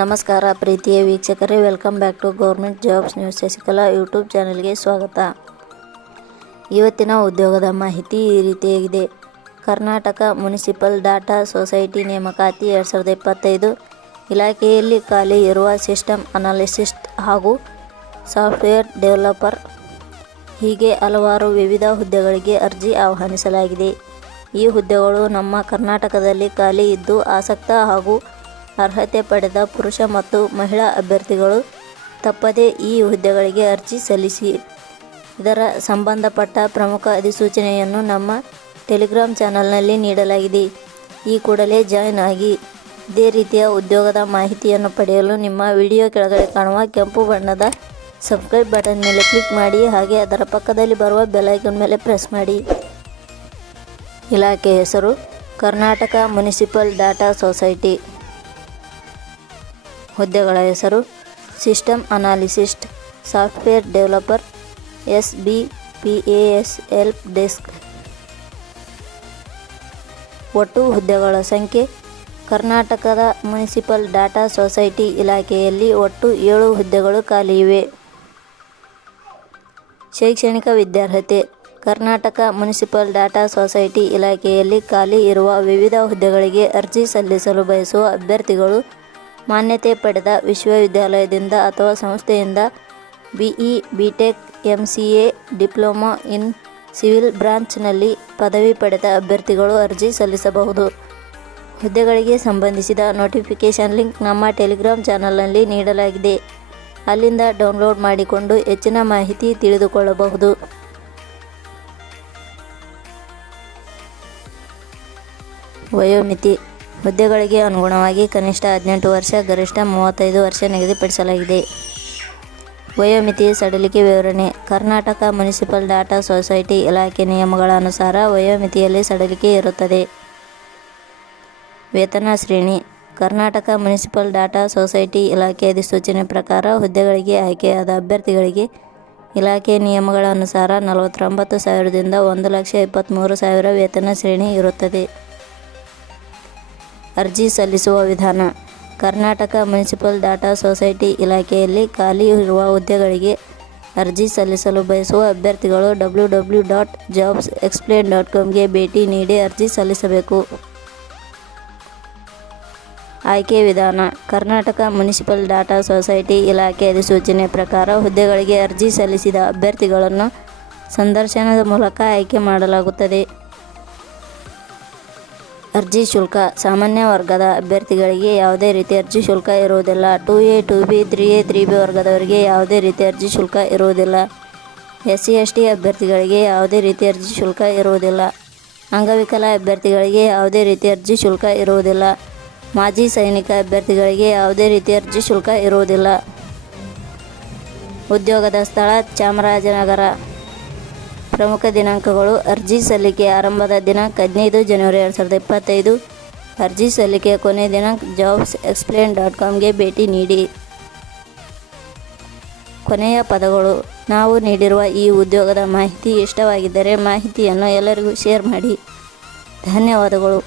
ನಮಸ್ಕಾರ ಪ್ರೀತಿಯ ವೀಕ್ಷಕರೇ, welcome back to government jobs news Shashikala YouTube ಚಾನೆಲ್ಗೆ ಸ್ವಾಗತ. ಇವತ್ತಿನ ಉದ್ಯೋಗದ ಮಾಹಿತಿ ಈ ರೀತಿಯಾಗಿದೆ. ಕರ್ನಾಟಕ ಮುನಿಸಿಪಲ್ ಡಾಟಾ ಸೊಸೈಟಿ ನೇಮಕಾತಿ 2025 ಇಲಾಖೆಯಲ್ಲಿ ಖಾಲಿ ಇರುವ ಸಿಸ್ಟಮ್ ಅನಾಲಿಸಿಸ್ಟ್ ಹಾಗೂ ಸಾಫ್ಟ್ವೇರ್ ಡೆವಲಪರ್ ಹೀಗೆ ಹಲವಾರು ವಿವಿಧ ಹುದ್ದೆಗಳಿಗೆ ಅರ್ಜಿ ಆಹ್ವಾನಿಸಲಾಗಿದೆ. ಈ ಹುದ್ದೆಗಳು ನಮ್ಮ ಕರ್ನಾಟಕದಲ್ಲಿ ಖಾಲಿ ಇದ್ದು ಆಸಕ್ತ ಹಾಗೂ ಅರ್ಹತೆ ಪಡೆದ ಪುರುಷ ಮತ್ತು ಮಹಿಳಾ ಅಭ್ಯರ್ಥಿಗಳು ತಪ್ಪದೇ ಈ ಹುದ್ದೆಗಳಿಗೆ ಅರ್ಜಿ ಸಲ್ಲಿಸಿ. ಇದರ ಸಂಬಂಧಪಟ್ಟ ಪ್ರಮುಖ ಅಧಿಸೂಚನೆಯನ್ನು ನಮ್ಮ ಟೆಲಿಗ್ರಾಮ್ ಚಾನಲ್ನಲ್ಲಿ ನೀಡಲಾಗಿದೆ. ಈ ಕೂಡಲೇ ಜಾಯಿನ್ ಆಗಿ. ಇದೇ ರೀತಿಯ ಉದ್ಯೋಗದ ಮಾಹಿತಿಯನ್ನು ಪಡೆಯಲು ನಿಮ್ಮ ವಿಡಿಯೋ ಕೆಳಗಡೆ ಕಾಣುವ ಕೆಂಪು ಬಣ್ಣದ ಸಬ್ಸ್ಕ್ರೈಬ್ ಬಟನ್ ಮೇಲೆ ಕ್ಲಿಕ್ ಮಾಡಿ, ಹಾಗೆ ಅದರ ಪಕ್ಕದಲ್ಲಿ ಬರುವ ಬೆಲ್ ಐಕಾನ್ ಮೇಲೆ ಪ್ರೆಸ್ ಮಾಡಿ. ಇಲಾಖೆ ಹೆಸರು ಕರ್ನಾಟಕ ಮುನಿಸಿಪಲ್ ಡಾಟಾ ಸೊಸೈಟಿ. ಹುದ್ದೆಗಳ ಹೆಸರು system analyst, software developer, SBPAS help desk. ಒಟ್ಟು ಹುದ್ದೆಗಳ ಸಂಖ್ಯೆ. ಕರ್ನಾಟಕದ ಮುನಿಸಿಪಲ್ ಡಾಟಾ ಸೊಸೈಟಿ ಇಲಾಖೆಯಲ್ಲಿ ಒಟ್ಟು 7 ಹುದ್ದೆಗಳು ಖಾಲಿ ಇವೆ. ಶೈಕ್ಷಣಿಕ ವಿದ್ಯಾರ್ಹತೆ. ಕರ್ನಾಟಕ ಮುನಿಸಿಪಲ್ ಡಾಟಾ ಸೊಸೈಟಿ ಇಲಾಖೆಯಲ್ಲಿ ಖಾಲಿ ಇರುವ ವಿವಿಧ ಹುದ್ದೆಗಳಿಗೆ ಅರ್ಜಿ ಸಲ್ಲಿಸಲು ಬಯಸುವ ಅಭ್ಯರ್ಥಿಗಳು ಮಾನ್ಯತೆ ಪಡೆದ ವಿಶ್ವವಿದ್ಯಾಲಯದಿಂದ ಅಥವಾ ಸಂಸ್ಥೆಯಿಂದ BE, BTech, MCA, diploma in civil ಬ್ರಾಂಚ್ನಲ್ಲಿ ಪದವಿ ಪಡೆದ ಅಭ್ಯರ್ಥಿಗಳು ಅರ್ಜಿ ಸಲ್ಲಿಸಬಹುದು. ಹುದ್ದೆಗಳಿಗೆ ಸಂಬಂಧಿಸಿದ ನೋಟಿಫಿಕೇಷನ್ ಲಿಂಕ್ ನಮ್ಮ ಟೆಲಿಗ್ರಾಮ್ ಚಾನಲ್ನಲ್ಲಿ ನೀಡಲಾಗಿದೆ. ಅಲ್ಲಿಂದ ಡೌನ್ಲೋಡ್ ಮಾಡಿಕೊಂಡು ಹೆಚ್ಚಿನ ಮಾಹಿತಿ ತಿಳಿದುಕೊಳ್ಳಬಹುದು. ವಯೋಮಿತಿ. ಹುದ್ದೆಗಳಿಗೆ ಅನುಗುಣವಾಗಿ ಕನಿಷ್ಠ 18 ವರ್ಷ, ಗರಿಷ್ಠ 35 ವರ್ಷ ನಿಗದಿಪಡಿಸಲಾಗಿದೆ. ವಯೋಮಿತಿ ಸಡಿಲಿಕೆ ವಿವರಣೆ. ಕರ್ನಾಟಕ ಮುನಿಸಿಪಲ್ ಡಾಟಾ ಸೊಸೈಟಿ ಇಲಾಖೆ ನಿಯಮಗಳ ಅನುಸಾರ ವಯೋಮಿತಿಯಲ್ಲಿ ಸಡಿಲಿಕೆ ಇರುತ್ತದೆ. ವೇತನ ಶ್ರೇಣಿ. ಕರ್ನಾಟಕ ಮುನಿಸಿಪಲ್ ಡಾಟಾ ಸೊಸೈಟಿ ಇಲಾಖೆ ಅಧಿಸೂಚನೆ ಪ್ರಕಾರ ಹುದ್ದೆಗಳಿಗೆ ಆಯ್ಕೆಯಾದ ಅಭ್ಯರ್ಥಿಗಳಿಗೆ ಇಲಾಖೆ ನಿಯಮಗಳ ಅನುಸಾರ 49,000ದಿಂದ 1,23,000 ವೇತನ ಶ್ರೇಣಿ ಇರುತ್ತದೆ. ಅರ್ಜಿ ಸಲ್ಲಿಸುವ ವಿಧಾನ. ಕರ್ನಾಟಕ ಮುನಿಸಿಪಲ್ ಡಾಟಾ ಸೊಸೈಟಿ ಇಲಾಖೆಯಲ್ಲಿ ಖಾಲಿ ಇರುವ ಹುದ್ದೆಗಳಿಗೆ ಅರ್ಜಿ ಸಲ್ಲಿಸಲು ಬಯಸುವ ಅಭ್ಯರ್ಥಿಗಳು www.jobsexplain.comಗೆ ಭೇಟಿ ನೀಡಿ ಅರ್ಜಿ ಸಲ್ಲಿಸಬೇಕು. ಆಯ್ಕೆ ವಿಧಾನ. ಕರ್ನಾಟಕ ಮುನಿಸಿಪಲ್ ಡಾಟಾ ಸೊಸೈಟಿ ಇಲಾಖೆ ಅಧಿಸೂಚನೆ ಪ್ರಕಾರ ಹುದ್ದೆಗಳಿಗೆ ಅರ್ಜಿ ಸಲ್ಲಿಸಿದ ಅಭ್ಯರ್ಥಿಗಳನ್ನು ಸಂದರ್ಶನದ ಮೂಲಕ ಆಯ್ಕೆ ಮಾಡಲಾಗುತ್ತದೆ. ಅರ್ಜಿ ಶುಲ್ಕ. ಸಾಮಾನ್ಯ ವರ್ಗದ ಅಭ್ಯರ್ಥಿಗಳಿಗೆ ಯಾವುದೇ ರೀತಿ ಅರ್ಜಿ ಶುಲ್ಕ ಇರುವುದಿಲ್ಲ. 2A, 2B, 3A, 3B ವರ್ಗದವರಿಗೆ ಯಾವುದೇ ರೀತಿ ಅರ್ಜಿ ಶುಲ್ಕ ಇರುವುದಿಲ್ಲ. SC, ST ಅಭ್ಯರ್ಥಿಗಳಿಗೆ ಯಾವುದೇ ರೀತಿ ಅರ್ಜಿ ಶುಲ್ಕ ಇರುವುದಿಲ್ಲ. ಅಂಗವಿಕಲ ಅಭ್ಯರ್ಥಿಗಳಿಗೆ ಯಾವುದೇ ರೀತಿ ಅರ್ಜಿ ಶುಲ್ಕ ಇರುವುದಿಲ್ಲ. ಮಾಜಿ ಸೈನಿಕ ಅಭ್ಯರ್ಥಿಗಳಿಗೆ ಯಾವುದೇ ರೀತಿ ಅರ್ಜಿ ಶುಲ್ಕ ಇರುವುದಿಲ್ಲ. ಉದ್ಯೋಗದ ಸ್ಥಳ ಚಾಮರಾಜನಗರ. ಪ್ರಮುಖ ದಿನಾಂಕಗಳು. ಅರ್ಜಿ ಸಲ್ಲಿಕೆ ಆರಂಭದ ದಿನಾಂಕ 15 ಜನವರಿ 2025. ಅರ್ಜಿ ಸಲ್ಲಿಕೆ ಕೊನೆಯ ದಿನಾಂಕ jobsexplain.comಗೆ ಭೇಟಿ ನೀಡಿ. ಕೊನೆಯ ಪದಗಳು. ನಾವು ನೀಡಿರುವ ಈ ಉದ್ಯೋಗದ ಮಾಹಿತಿ ಇಷ್ಟವಾಗಿದ್ದರೆ ಮಾಹಿತಿಯನ್ನು ಎಲ್ಲರಿಗೂ ಶೇರ್ ಮಾಡಿ. ಧನ್ಯವಾದಗಳು.